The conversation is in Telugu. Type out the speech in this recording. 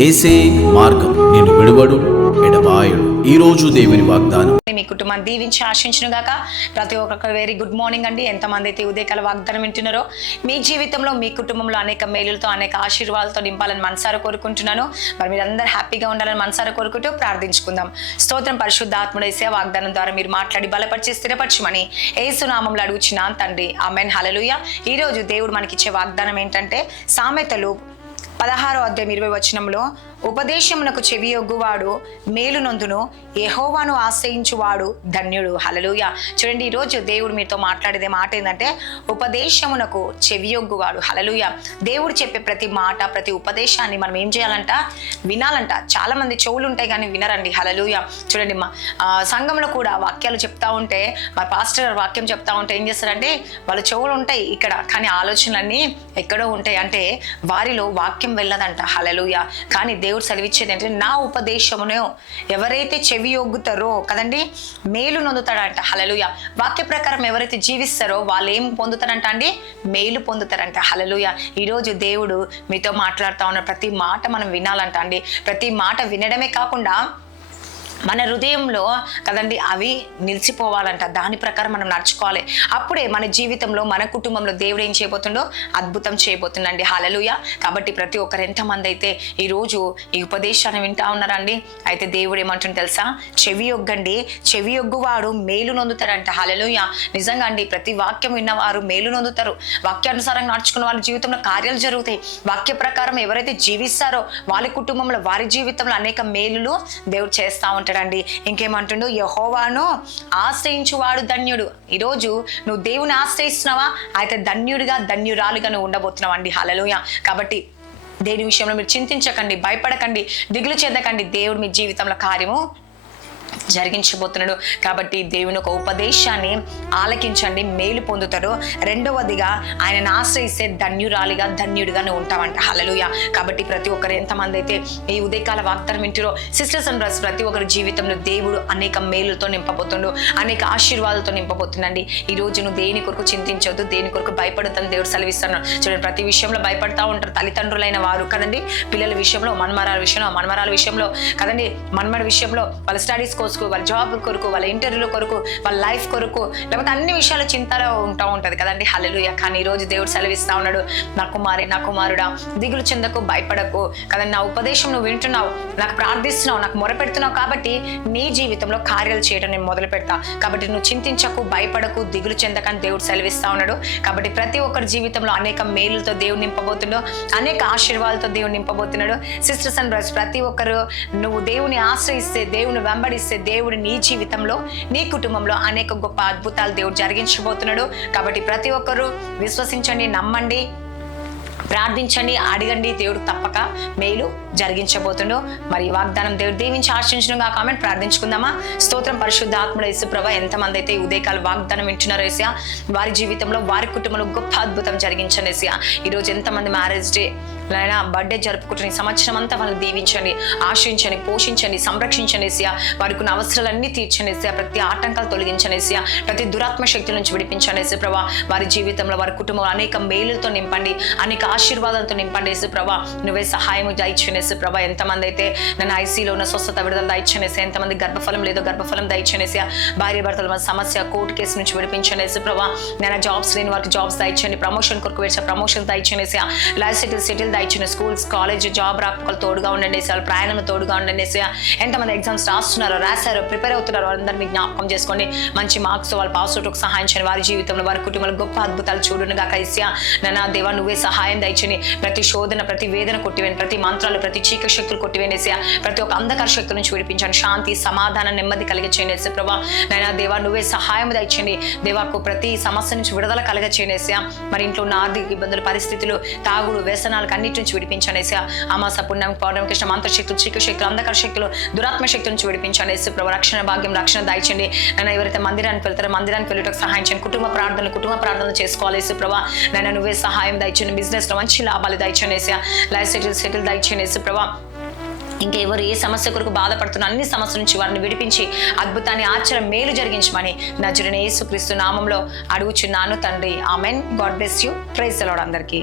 యేసే మార్గం, నిన్ను విడువడు ఎడబాయడు. ఈ రోజు దేవుని వాగ్దానం. మీ కుటుంబాన్ని దీవించి ఆశించును గాక. ప్రతి ఒక్కరికి వెరీ గుడ్ మార్నింగ్ అండి. ఎంతమంది అయితే ఉదయకాల వాగ్దానం వింటున్నారో మీ జీవితంలో మీ కుటుంబంలో అనేక మేలులతో అనేక ఆశీర్వాదాలతో నింపాలని మనసారా కోరుకుంటున్నాను. మరి మీరందరూ హ్యాపీగా ఉండాలని మనసారా కోరుకుంటూ ప్రార్థించుకుందాం. స్తోత్రం పరిశుద్ధాత్ముడు యేసయ్య వాగ్దానం ద్వారా మీరు మాట్లాడి బలపరిచి స్థిరపరచమని యేసు నామములో అడుగుచున్నాను తండ్రి. ఆమేన్. హల్లెలూయా. ఈ రోజు దేవుడు మనకిచ్చే వాగ్దానం ఏంటంటే సామెతలు 16:20 ఉపదేశమునకు చెవియొగ్గువాడు మేలు నొందును, యెహోవాను ఆశ్రయించువాడు ధన్యుడు. హల్లెలూయా. చూడండి, ఈరోజు దేవుడు మీతో మాట్లాడేదే మాట ఏంటంటే ఉపదేశమునకు చెవియొగ్గువాడు. హల్లెలూయా. దేవుడు చెప్పే ప్రతి మాట ప్రతి ఉపదేశాన్ని మనం ఏం చేయాలంట? వినాలంట. చాలా మంది చెవులు ఉంటాయి కానీ వినరండి. హల్లెలూయా. చూడండి, మా సంఘంలో కూడా వాక్యాలు చెప్తా ఉంటే మా పాస్టర్ గారు వాక్యం చెప్తా ఉంటే ఏం చేస్తారంటే వాళ్ళ చెవులు ఉంటాయి ఇక్కడ, కానీ ఆలోచనలన్నీ ఎక్కడో ఉంటాయి. అంటే వారిలో వాక్యం వెళ్ళదంట. హల్లెలూయా. కానీ దేవుడు సెలవిచ్చేది ఏంటంటే నా ఉపదేశమును ఎవరైతే చెవి ఒగ్గుతారో కదండి మేలు నొందుతాడంట. హల్లెలూయా. వాక్య ప్రకారం ఎవరైతే జీవిస్తారో వాళ్ళు ఏం పొందుతారంట అండి? మేలు పొందుతారంట. హల్లెలూయా. ఈరోజు దేవుడు మీతో మాట్లాడుతూ ఉన్న ప్రతి మాట మనం వినాలంట అండి. ప్రతి మాట వినడమే కాకుండా మన హృదయంలో కదండి అవి నిలిచిపోవాలంట. దాని ప్రకారం మనం నడుచుకోవాలి. అప్పుడే మన జీవితంలో మన కుటుంబంలో దేవుడు ఏం చేయబోతుండో అద్భుతం చేయబోతుందండి. హల్లెలూయా. కాబట్టి ప్రతి ఒక్కరు ఎంతమంది అయితే ఈరోజు ఈ ఉపదేశాన్ని వింటా ఉన్నారండి, అయితే దేవుడు ఏమంటుంది తెలుసా? చెవి ఒగ్గండి, చెవి ఒగ్గువాడు మేలు నొందుతాడంట. హల్లెలూయా. నిజంగా అండి, ప్రతి వాక్యం విన్నవారు మేలు నొందుతారు. వాక్యానుసారంగా నడుచుకున్న వాళ్ళ జీవితంలో కార్యాలు జరుగుతాయి. వాక్య ప్రకారం ఎవరైతే జీవిస్తారో వాళ్ళ కుటుంబంలో వారి జీవితంలో అనేక మేలులు దేవుడు చేస్తా ఉంటాడు. ఇంకేమంటుండో యెహోవాను ఆశ్రయించువాడు ధన్యుడు. ఈరోజు నువ్వు దేవుని ఆశ్రయిస్తున్నావా? అయితే ధన్యుడిగా ధన్యురాలుగా నువ్వు ఉండబోతున్నావు అండి. హల్లెలూయా. కాబట్టి దేని విషయంలో మీరు చింతించకండి, భయపడకండి, దిగులు చెందకండి. దేవుడు మీ జీవితంలో కార్యము జరిగించబోతున్నాడు. కాబట్టి దేవుని ఒక ఉపదేశాన్ని ఆలకించండి, మేలు పొందుతారు. రెండవదిగా ఆయనను ఆశ్రయిస్తే ధన్యురాలిగా ధన్యుడిగా నువ్వు ఉంటావంట. హల్లెలూయా. కాబట్టి ప్రతి ఒక్కరు ఎంతమంది అయితే ఈ ఉదయకాల వాగ్దానం వింటారో సిస్టర్స్ అండ్ బ్రదర్స్, ప్రతి ఒక్కరి జీవితంలో దేవుడు అనేక మేలులతో నింపబోతుండు, అనేక ఆశీర్వాదాలతో నింపబోతుందండి. ఈ రోజు నువ్వు దేని కొరకు చింతించొద్దు, దేని కొరకు భయపడొద్దని దేవుడు సెలవిస్తున్నాడు. చూడండి, ప్రతి విషయంలో భయపడతా ఉంటారు తల్లిదండ్రులైన వారు కదండి. పిల్లల విషయంలో, మన్మరాల విషయంలో కదండి, మన్మడి విషయంలో, వాళ్ళ స్టడీస్ కోసం, వాళ్ళ జాబ్ కొరకు, వాళ్ళ ఇంటర్వ్యూల కొరకు, వాళ్ళ లైఫ్ కొరకు, లేకపోతే అన్ని విషయాలు చింతలో ఉంటది కదండి. హల్లెలూయా. కానీ ఈ రోజు దేవుడు సెలవిస్తా ఉన్నాడు, నా కుమారి, నా కుమారుడా, దిగులు చెందకు, భయపడకు కదండి. నా ఉపదేశం నువ్వు వింటున్నావు, నాకు ప్రార్థిస్తున్నావు, నాకు మొరపెడుతున్నావు, కాబట్టి నీ జీవితంలో కార్యాలు చేయడం నేను మొదలు పెడతా. కాబట్టి నువ్వు చింతించకు, భయపడకు, దిగులు చెందకని దేవుడు సెలవిస్తా ఉన్నాడు. కాబట్టి ప్రతి ఒక్కరి జీవితంలో అనేక మేలులతో దేవుడు నింపబోతున్నాడు, అనేక ఆశీర్వాదాలతో దేవుడు నింపబోతున్నాడు. సిస్టర్స్ అండ్ బ్రదర్స్, ప్రతి ఒక్కరు నువ్వు దేవుని ఆశ్రయిస్తే, దేవుని వెంబడిస్తే దేవుడు నీ జీవితంలో, నీ కుటుంబంలో అనేక గొప్ప అద్భుతాలు దేవుడు జరిగించబోతున్నాడు. కాబట్టి ప్రతి ఒక్కరూ విశ్వసించండి, నమ్మండి, ప్రార్థించండి, అడగండి. దేవుడు తప్పక మేలు జరిగించబోతుండో. మరి వాగ్దానం దేవుడు దీవించి ఆశించనుగా. కామెంట్ ప్రార్థించుకుందామా? స్తోత్రం పరిశుద్ధాత్ముడు యేసుప్రభా, ఎంతమంది అయితే ఉదయకాల వాగ్దానం వింటున్నారో యేసయ్యా, వారి జీవితంలో వారి కుటుంబంలో గొప్ప అద్భుతం జరిగించండి యేసయ్యా. ఈరోజు ఎంతమంది మ్యారేజ్ డే నాయన బర్త్డే జరుపుకుంటున్న ఈ సంవత్సరం అంతా వాళ్ళని దీవించండి, ఆశ్రయించండి, పోషించండి, సంరక్షించండి యేసయ్యా. వారికి ఉన్న అవసరాలన్నీ తీర్చండి యేసయ్యా. ప్రతి ఆటంకాలు తొలగించండి యేసయ్యా. ప్రతి దురాత్మ శక్తుల నుంచి విడిపించండి యేసుప్రభా. వారి జీవితంలో, వారి కుటుంబంలో అనేక మేలులతో నింపండి, అనేక ఆశీర్వాదాలతో నింపండి యేసుప్రభా. నువ్వే సహాయం దయచేయండి యేసుప్రభా. ఎంతమంది అయితే నన్ను ఐసీలో ఉన్న స్వస్థత విడుదల దయచేయండి యేసయ్యా. ఎంతమంది గర్భఫలం లేదో గర్భఫలం దయచేయండి యేసయ్యా. భార్య భర్తల సమస్య కోర్టు కేసు నుంచి విడిపించండి యేసుప్రభా. నేను జాబ్స్ లేని వారికి జాబ్స్ దయచేయండి, ప్రమోషన్ కొరకు వేసే ప్రమోషన్ దయచేయండి యేసయ్యా. లైఫ్ సెటిల్ దయచేయండి. స్కూల్స్, కాలేజ్, జాబ్ రాకపోకలు తోడుగా ఉండండి యేసయ్యా. ప్రయాణం తోడుగా ఉండండి యేసయ్యా. ఎంతమంది ఎగ్జామ్స్ రాశారో ప్రిపేర్ అవుతున్నారో వాళ్ళందరినీ జ్ఞాపకం చేసుకోండి. మంచి మార్క్స్ వాళ్ళు పాస్ అవుట్కు సహాయం చేయండి. వారి జీవితంలో, వారి కుటుంబంలో గొప్ప అద్భుతాలు చూడును గాక యేసయ్యా. నా దేవా, నువ్వే సహాయం దయచేయండి. ప్రతి శోధన, ప్రతి వేదన కొట్టివేయండి, ప్రతి మంత్రాలు, ప్రతి చీకటి శక్తులు కొట్టివేయండి యేసయ్యా. ప్రతి ఒక్క అంధకార శక్తుల నుంచి విడిపించండి. శాంతి, సమాధానం, నెమ్మది కలిగచేయండి యేసుప్రభా. నైనా దేవా, నువ్వే సహాయం దయచేయండి. దేవాకు ప్రతి సమస్య నుంచి విడుదల కలిగచేయండి యేసయ్యా. మరి ఇంట్లో ఉన్న ఆర్థిక ఇబ్బందులు, పరిస్థితులు, తాగుడు, వ్యసనాలకు అన్నిటి నుంచి విడిపించండి యేసయ్యా. అమాస, పుణ్యం, పౌర్ణమి, కృష్ణ, మంత్రశక్తులు, చీకటి శక్తులు, అంధకార శక్తులు, దురాత్మ శక్తుల నుంచి విడిపించండి యేసుప్రభా. రక్షణ భాగ్యం, రక్షణ దయచేయండి. నన్ను ఎవరైతే మందిరానికి వెళ్తారో మందిరానికి వెళ్ళటకు సహాయం చేయండి. కుటుంబ ప్రార్థనలు చేసుకోవాలి యేసుప్రభా. నన్ను నువ్వే సహాయం దయచేయండి. బిజినెస్ లో మంచి లాభాలు దయచేయండి యేసయ్యా. లైఫ్ సెటిల్ దయచేయండి యేసుప్రభా. ఇంకెవరు ఏ సమస్య కొరకు బాధపడుతున్న అన్ని సమస్యల నుంచి వారిని విడిపించి అద్భుతాన్ని ఆశ్చర్య మేలు జరిగించమని నజరేయుడైన యేసుక్రీస్తు నామంలో అడుగుచున్నాను తండ్రి. ఆమెన్. God bless you. Praise the Lord అందరికీ.